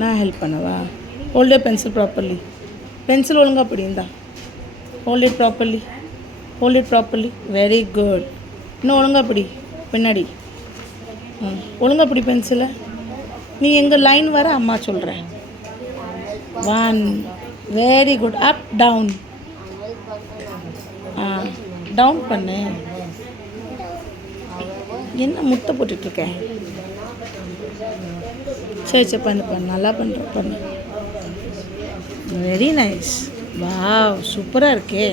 நான் ஹெல்ப் பண்ணவா? Hold your pencil properly. Pencil ஒழுங்கா பிடி. இந்தா, hold it properly. Hold it properly. Very good. இன்னும் ஒழுங்கா பிடி. பின்னாடி ஒழுங்கா பிடி பென்சிலை. நீ எங்கள் லைன் வர அம்மா சொல்கிறேன். 1. Very good. Up down. Down பண்ணு. என்ன முட்டை போட்டுட்ருக்கேன்? சரி பண்ணு. நல்லா பண்ணுற பண்ணு. Very nice. வாவ், சூப்பராக இருக்கே.